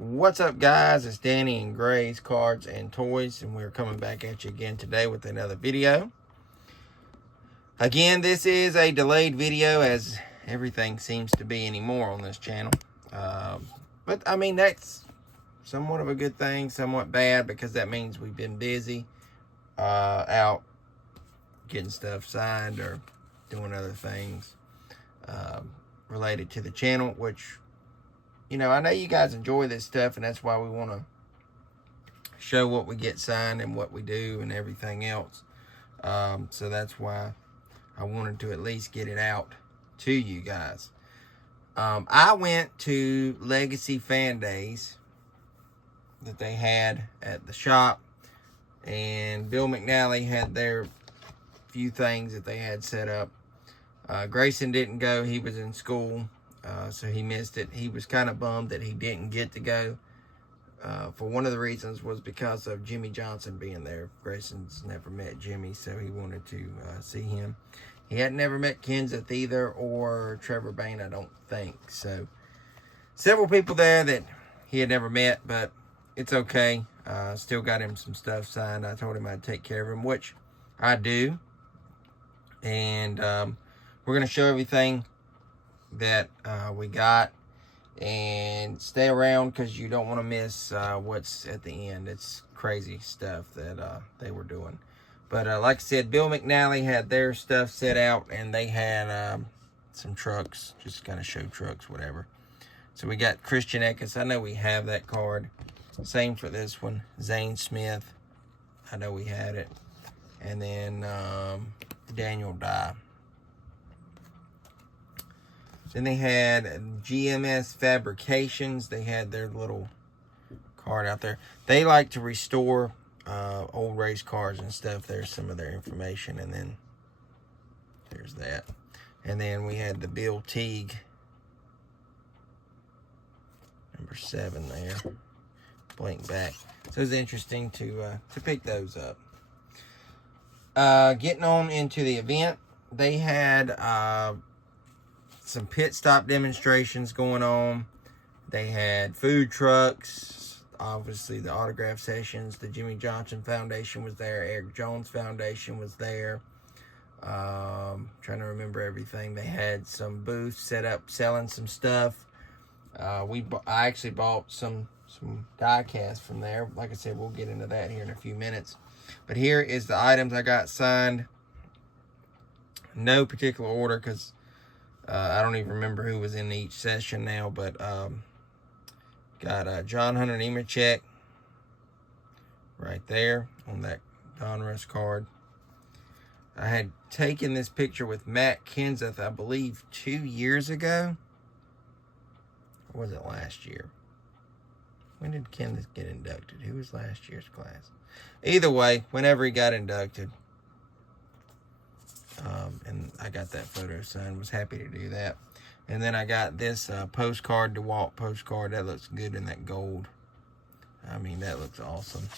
What's up, guys? It's Danny and Gray's Cards and Toys, and we're coming back at you again today with another video. Again, this is a delayed video, as everything seems to be anymore on this channel. But I mean, that's somewhat of a good thing, somewhat bad, because that means we've been busy out getting stuff signed or doing other things related to the channel, which, you know, I know you guys enjoy this stuff, and that's why we want to show what we get signed and what we do and everything else. So that's why I wanted to at least get it out to you guys. I went to Legacy Fan Days that they had at the shop, and Bill McNally had their few things that they had set up. Grayson didn't go. He was in school. So he missed it. He was kind of bummed that he didn't get to go. For one of the reasons was because of Jimmy Johnson being there. Grayson's never met Jimmy, so he wanted to see him. He had never met Kenseth either, or Trevor Bayne, I don't think. So several people there that he had never met, but it's okay. Still got him some stuff signed. I told him I'd take care of him, which I do. And we're going to show everything that we got, and stay around because you don't want to miss what's at the end. It's crazy stuff that they were doing. But like I said, Bill McNally had their stuff set out, and they had some trucks, just kind of show trucks, whatever. So we got Christian Eckes. I know we have that card. Same for this one. Zane Smith, I know we had it. And then Daniel Dye. Then they had GMS Fabrications. They had their little card out there. They like to restore old race cars and stuff. There's some of their information. And then there's that. And then we had the Bill Teague, number 7 there. Blank back. So it's interesting to pick those up. Getting on into the event, they had some pit stop demonstrations going on. They had food trucks, obviously the autograph sessions. The Jimmy Johnson Foundation was there. Eric Jones Foundation was there. Trying to remember everything. They had some booths set up selling some stuff. I actually bought some die cast from there. Like I said, we'll get into that here in a few minutes. But here is the items I got signed. No particular order, because I don't even remember who was in each session now, but got John Hunter Nemechek right there on that Donruss card. I had taken this picture with Matt Kenseth, I believe, 2 years ago. Or was it last year? When did Kenseth get inducted? Who was last year's class? Either way, whenever he got inducted. And I got that photo signed. Was happy to do that. And then I got this postcard, DeWalt postcard. That looks good in that gold. I mean, that looks awesome.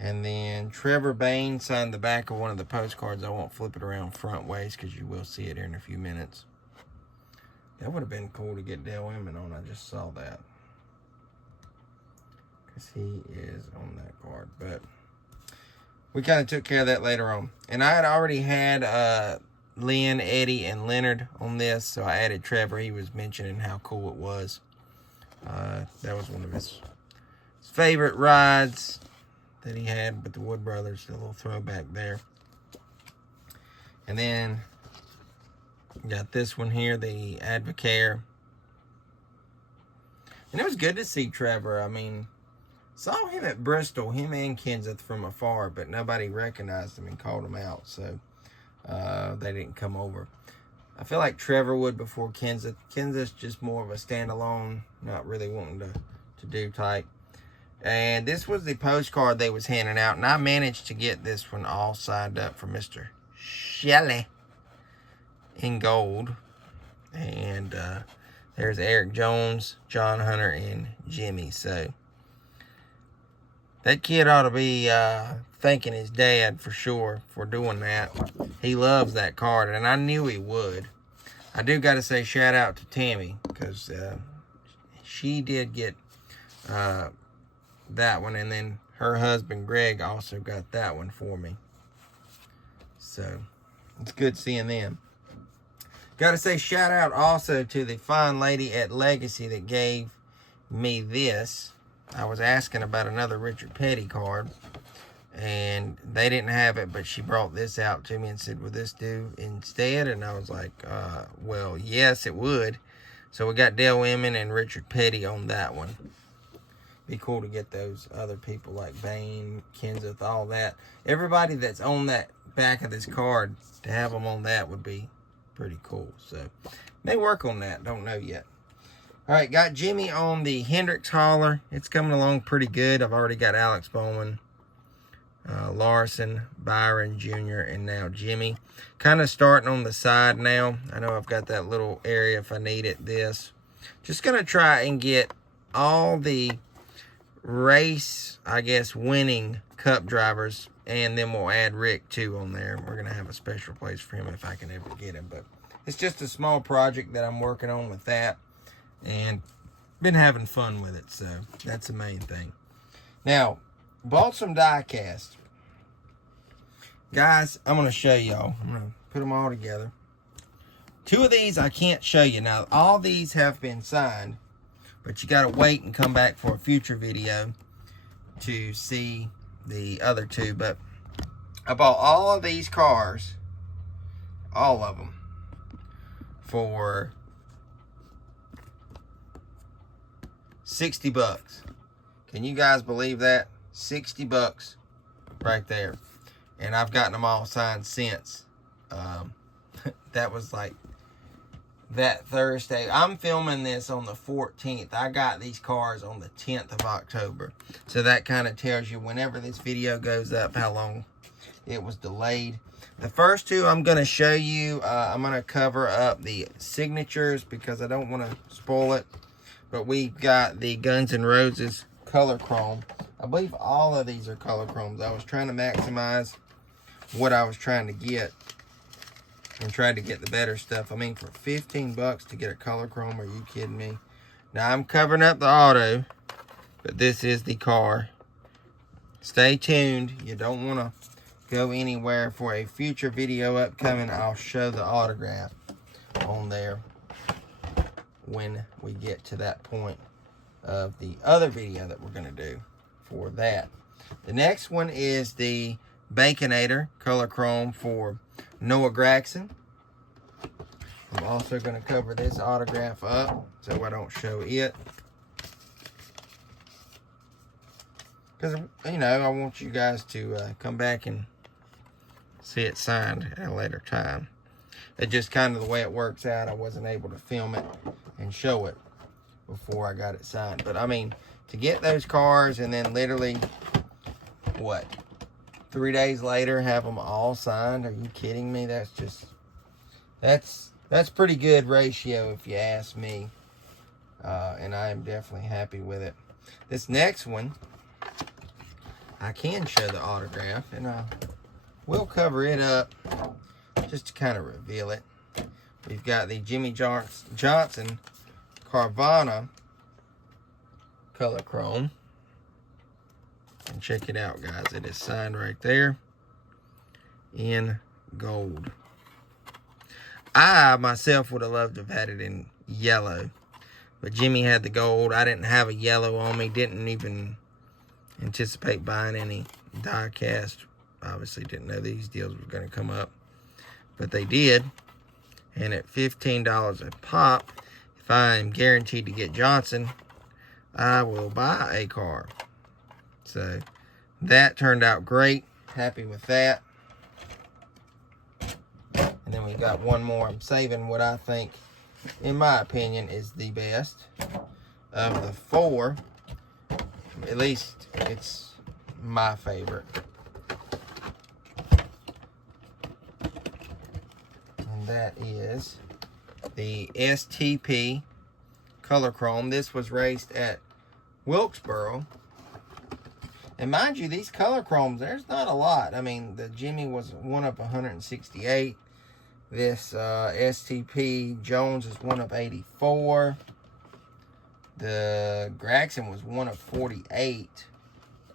And then Trevor Bayne signed the back of one of the postcards. I won't flip it around front ways because you will see it here in a few minutes. That would have been cool to get Dale Inman on. I just saw that, because he is on that card. But we kind of took care of that later on. And I had already had Lynn, Eddie, and Leonard on this, so I added Trevor. He was mentioning how cool it was. That was one of his favorite rides that he had with the Wood Brothers. A little throwback there. And then got this one here, the Advocare. And it was good to see Trevor. I mean, saw him at Bristol, him and Kenseth from afar, but nobody recognized him and called him out, so they didn't come over. I feel like Trevor would before Kenseth. Kenseth's just more of a standalone, not really wanting to do type. And this was the postcard they was handing out, and I managed to get this one all signed up for Mr. Shelley in gold. And there's Eric Jones, John Hunter, and Jimmy. So that kid ought to be thanking his dad for sure for doing that. He loves that card, and I knew he would. I do got to say shout out to Tammy, because she did get that one, and then her husband Greg also got that one for me. So it's good seeing them. Gotta say shout out also to the fine lady at Legacy that gave me this. I was asking about another Richard Petty card, and they didn't have it, but she brought this out to me and said, "Will this do instead?" And I was like, well, yes, it would. So we got Dale Wyman and Richard Petty on that one. Be cool to get those other people like Bane, Kenseth, all that. Everybody that's on that back of this card, to have them on that would be pretty cool. So may work on that. Don't know yet. All right, got Jimmy on the Hendricks hauler. It's coming along pretty good. I've already got Alex Bowman, Larson, Byron Jr., and now Jimmy. Kind of starting on the side now. I know I've got that little area if I need it, this. Just going to try and get all the race, I guess, winning Cup drivers, and then we'll add Rick too on there. We're going to have a special place for him if I can ever get him. But it's just a small project that I'm working on with that, and been having fun with it, so that's the main thing. Now, bought some die cast. Guys, I'm going to show y'all. I'm going to put them all together. Two of these I can't show you. Now, all these have been signed, but you got to wait and come back for a future video to see the other two. But I bought all of these cars, all of them, for $60. Can you guys believe that? $60 right there. And I've gotten them all signed since. That was like that Thursday. I'm filming this on the 14th. I got these cars on the 10th of October. So that kind of tells you whenever this video goes up how long it was delayed. The first two I'm going to show you. I'm going to cover up the signatures because I don't want to spoil it. But we've got the Guns N' Roses color chrome. I believe all of these are color chromes. I was trying to maximize what I was trying to get and tried to get the better stuff. I mean, for 15 bucks to get a color chrome, are you kidding me? Now, I'm covering up the auto, but this is the car. Stay tuned. You don't want to go anywhere. For a future video upcoming, I'll show the autograph on there when we get to that point of the other video that we're going to do for that. The next one is the Baconator color chrome for Noah Gragson. I'm also going to cover this autograph up so I don't show it, because, you know, I want you guys to come back and see it signed at a later time. It's just kind of the way it works out. I wasn't able to film it and show it before I got it signed. But I mean, to get those cars and then literally, what, 3 days later have them all signed? Are you kidding me? That's just, that's pretty good ratio if you ask me. And I am definitely happy with it. This next one, I can show the autograph, and I will cover it up just to kind of reveal it. We've got the Jimmie Johnson Carvana color chrome. And check it out, guys. It is signed right there in gold. I myself would have loved to have had it in yellow, but Jimmy had the gold. I didn't have a yellow on me. Didn't even anticipate buying any die cast. Obviously didn't know these deals were going to come up, but they did. And at $15 a pop, if I am guaranteed to get Johnson, I will buy a car. So that turned out great. Happy with that. And then we got one more. I'm saving what I think, in my opinion, is the best of the four. At least it's my favorite. And that is the STP color chrome. This was raced at Wilkesboro. And mind you, these color chromes, there's not a lot. I mean, the Jimmy was one of 168. This STP Jones is one of 84. The Graxon was one of 48.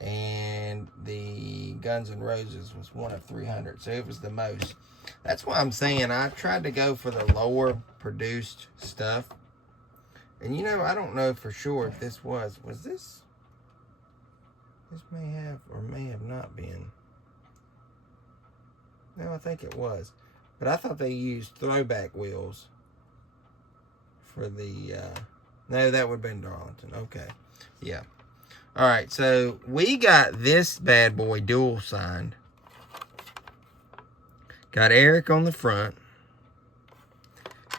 And the Guns N' Roses was one of 300. So it was the most. That's why I'm saying I tried to go for the lower produced stuff. And you know, I don't know for sure if this was this? This may have or may have not been. No, I think it was. But I thought they used throwback wheels for the, no, that would have been Darlington. Okay. Yeah. All right, so we got this bad boy dual signed. Got Eric on the front.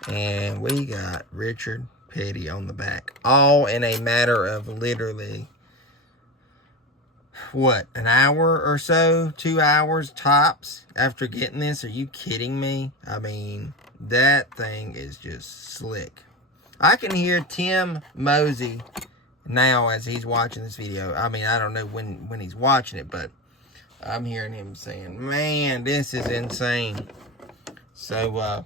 And we got Richard Petty on the back. All in a matter of literally, what, an hour or so? 2 hours tops after getting this? Are you kidding me? I mean, that thing is just slick. I can hear Tim Mosey now as he's watching this video. I mean, I don't know when he's watching it, but I'm hearing him saying, man, this is insane. So,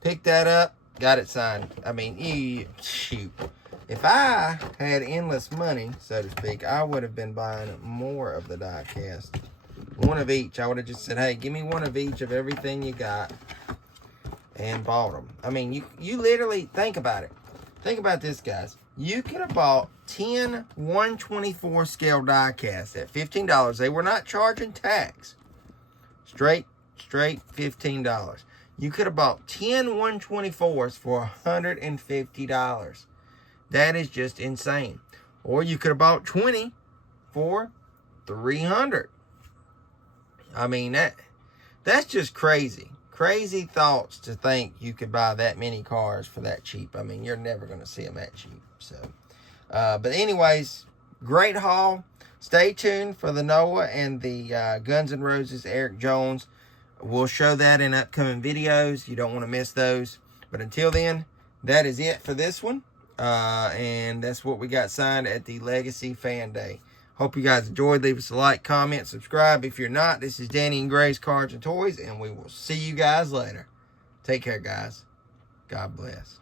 picked that up, got it signed. I mean, shoot. If I had endless money, so to speak, I would have been buying more of the die-cast. One of each. I would have just said, hey, give me one of each of everything you got, and bought them. I mean, you literally, think about it. Think about this, guys. You could have bought 10 1/24 scale die casts at $15. They were not charging tax. Straight $15. You could have bought 10 1/24s for $150. That is just insane. Or you could have bought 20 for $300. I mean, that's just crazy. Crazy thoughts to think you could buy that many cars for that cheap. I mean, you're never going to see them that cheap. So, but anyways, great haul. Stay tuned for the Noah and the Guns N' Roses Eric Jones. We'll show that in upcoming videos. You don't want to miss those. But until then, that is it for this one. And that's what we got signed at the Legacy Fan Day. Hope you guys enjoyed. Leave us a like, comment, subscribe. If you're not, this is Danny and Gray's Cards and Toys, and we will see you guys later. Take care, guys. God bless.